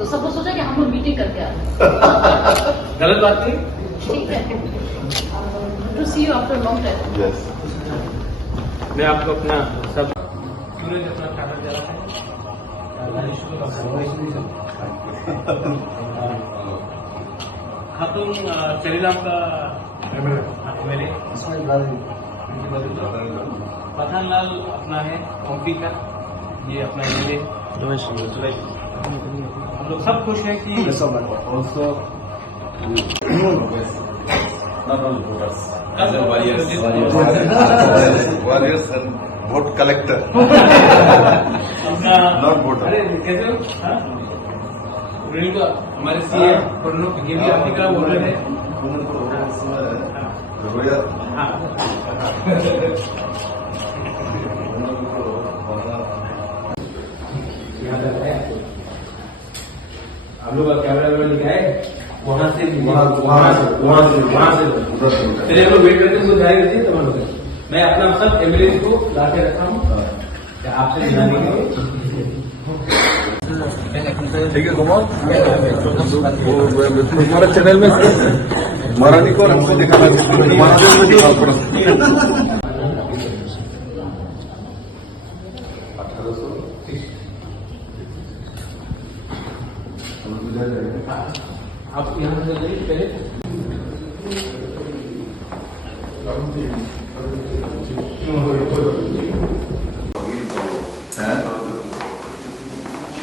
तो सब लोग सोचा कि हम लोग मीटिंग करके आ रहे हैं। गलत बात नहीं। ठीक है, to see you after long time. Yes मैं आपको अपना सब सूरज अपना कागज जरा है खातून चलीराम का एमएलए पठान लाल अपना है ओमपी का, ये अपना एमएलए। हम लोग सब खुश हैं कि also not only voters, warriors and vote collector, अपना not voter. अरे कैसे हो? हाँ? रेल का हमारे सीए प्रणब गिरी आपकी का बोल रहे हैं। हाँ आप लोग का कैमरा में लिखाए वहाँ से फिर हम लोग वेट करते हैं, उसको जाएगा जी तमाम लोग। मैं अपना सब एमएलए को ला के रखा हूँ आपसे दिलाने के लिए। ठीक है कुमार, हमारे चैनल में महारानी को हमको दिखाना आप यहाँ से जाइए पहले।